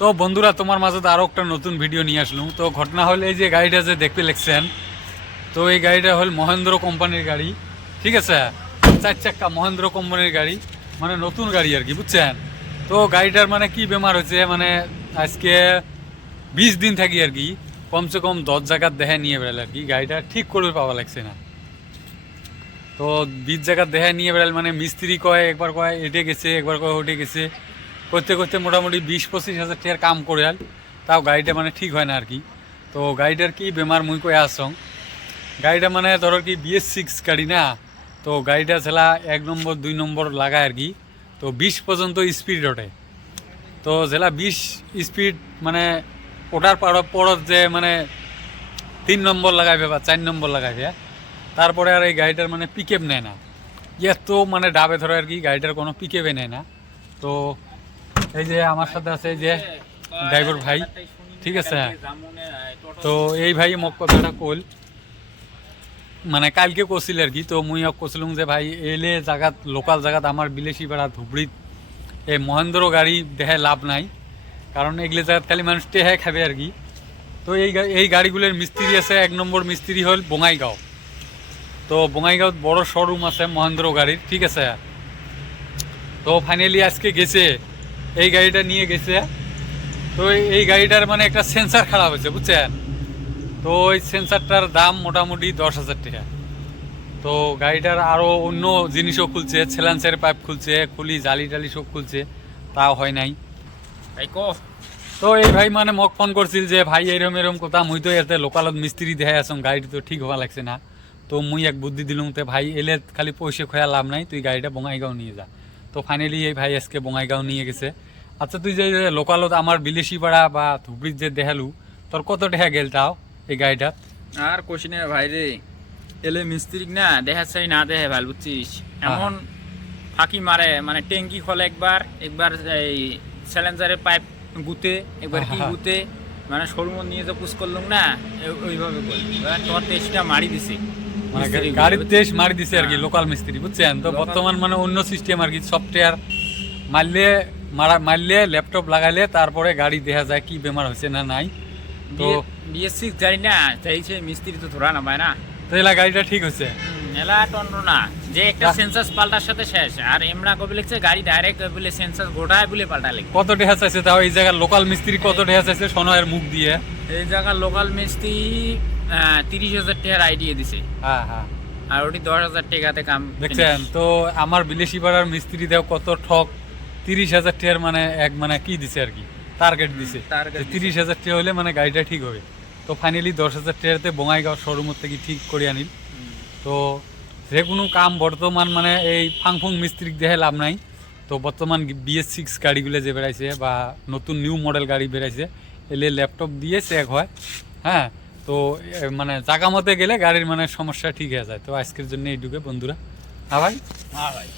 তো বন্ধুরা, তোমার মাঝে তো আরও একটা নতুন ভিডিও নিয়ে আসলাম। তো ঘটনা হল এই যে গাড়িটা যে দেখতে লেগছেন তো এই গাড়িটা হল মহেন্দ্র কোম্পানির গাড়ি, ঠিক আছে? চার চাক্কা মহেন্দ্র কোম্পানির গাড়ি মানে নতুন গাড়ি আর কি, বুঝছেন? তো গাড়িটার মানে কি বেমার হয়েছে মানে আজকে বিশ দিন থাকি আর কি, কমসে কম দশ জায়গার দেখে নিয়ে বেড়াল আর কি, গাড়িটা ঠিক করে পাওয়া লাগছে না। তো বিশ জায়গার দেখা নিয়ে বেড়াল মানে মিস্ত্রি কয়, একবার কয়, এটে গেছে, একবার কয়, ওটে গেছে করতে করতে মোটামুটি বিশ পঁচিশ হাজার টাকার কাম করে আল। তাও গাড়িটা মানে ঠিক হয় না আর কি। তো গাড়িটার কি বেমার মুই কয়ে আসং। গাড়িটা মানে ধরো কি বিএস সিক্স গাড়ি না, তো গাড়িটা ছেলা এক নম্বর, দুই নম্বর লাগায় আর কি। তো বিশ পর্যন্ত স্পিড ওঠে। তো জেলা বিশ স্পিড মানে ওঠার পর পরত যে মানে তিন নম্বর লাগাইবে বা চার নম্বর লাগাইবে, তারপরে আর এই গাড়িটার মানে পিকআপ নেয় না। এত মানে ডাবে ধরে আর কি, গাড়িটার কোনো পিকআপে নেয় না। তো এই যে আমার সাথে আছে এই যে ড্রাইভার ভাই, ঠিক আছে? তো এই ভাই মোক কথাটা কল। মানে কালকে কছিল আর কি, তো মুই কছিলাম যে ভাই, এলে জায়গাত লোকাল জায়গাত আমার বিলেসি পাড়া ধুবড়িত, এই মহেন্দ্র গাড়ি দেহে লাভ নাই, কারণ এগুলো জায়গাত খালি মানুষ টেহে খাবে আর কি। তো এই এই গাড়িগুলোর মিস্ত্রি আছে, এক নম্বর মিস্ত্রি হল বঙাইগাঁও। তো বঙাইগাঁৱত বড় শোরুম আছে মহেন্দ্র গাড়ির, ঠিক আছে? তো ফাইনালি আজকে গেছে। এই গাড়িটা নিয়ে গেছে। তো এই- গাড়িটার মানে একটা সেন্সার খারাপ হয়েছে বুঝছেন? তো ওই সেন্সারটার দাম মোটামুটি দশ হাজার টাকা। তো গাড়িটার আরও অন্য জিনিসও খুলছে সেলান্সের পাইপ খুলছে খুলি জালি টালি সব খুলছে তাও হয় নাই। ভাই কো তো এই ভাই মানে মোক ফোন করছিল যে ভাই এরম এরম কথা মুই তো এতে লোকালত মিস্ত্রি দেখাই আসম গাড়িটি তো ঠিক হওয়া লাগছে না। তো মুই এক বুদ্ধি দিলুম তে ভাই এলে খালি পয়সা খোয়া লাভ নাই তুই গাড়িটা বঙাইগাঁও নিয়ে যা। তো ফাইনালি এই ভাই আজকে বঙাইগাঁও নিয়ে গেছে। আচ্ছা তুই যে লোকালত আমার বিলেসি পাড়া বা ধুবড়ির যে দেখালু তোর কত টাকা গেল তাও এই গাড়িটা আর কোশিনে ভাই রে এলে মিস্ত্রি না দেখা চাই না দেখে ভালো বুঝছিস? এমন ফাঁকি মারে মানে ট্যাঙ্কি খোলে একবার একবার এই স্যালেঞ্জারের পাইপ গুতে একবার কি আহা। গুতে মানে সরমন নিয়ে যে পুষ করলুম না ওইভাবে এবার তোর টেস্টটা মারি দিছে। মানে গাড়ির। দেশ মারি দিছে আর কি হ্যাঁ। লোকাল মিস্ত্রি বুঝছেন? তো বর্তমান মানে অন্য সিস্টেম আর কি সফটওয়্যার মারলে মারা মারলে ল্যাপটপ লাগাইলে তারপরে গাড়ি দেখা যায় কি বেমার হয়েছে না নাই। তো বিএসসি জানি না চাইছে মিস্ত্রি তো ধরা না ভাই না। তো এলা গাড়িটা ঠিক হয়েছে? এলা টন্ড না। যে একটা সেন্সাস পাল্টার সাথে শেষ। আর এমরা কবি লিখছে গাড়ি ডাইরেক্ট বলে সেন্সাস গোটায় বলে পাল্টা লিখছে কত টাকা চাইছে তাও? এই জায়গার লোকাল মিস্ত্রি কত টাকা চাইছে সোনয়ের মুখ দিয়ে। এই জায়গার লোকাল মিস্ত্রি তিরিশ হাজার টাকার আইডিয়া দিছে। হ্যাঁ হ্যাঁ। আর ওটি দশ হাজার টাকাতে কাম দেখছেন তো আমার বিলেসি পাড়ার মিস্ত্রি দেও কত ঠক তিরিশ হাজার টাকার মানে এক মানে কি দিছে আর কি? টার্গেট দিছে। তিরিশ হাজার টাকা হলে মানে গাড়িটা ঠিক হবে। তো ফাইনালি দশ হাজার টাকাতে বঙাইগাঁও শোরুমের থেকে ঠিক করে আনিল। তো যে কোনো কাম বর্তমান মানে এই ফাংফুং মিস্ত্রি দেখে লাভ নাই। তো বর্তমান বিএস সিক্স গাড়িগুলো যে বেড়াইছে বা নতুন নিউ মডেল গাড়ি বেড়াইছে এলে ল্যাপটপ দিয়ে চেক হয়। হ্যাঁ তো মানে জাগা মতে গেলে গাড়ির মানে সমস্যা ঠিক হয়ে যায়। তো আজকের জন্য এই এইটুকু বন্ধুরা। হ্যাঁ ভাই? হ্যাঁ ভাই।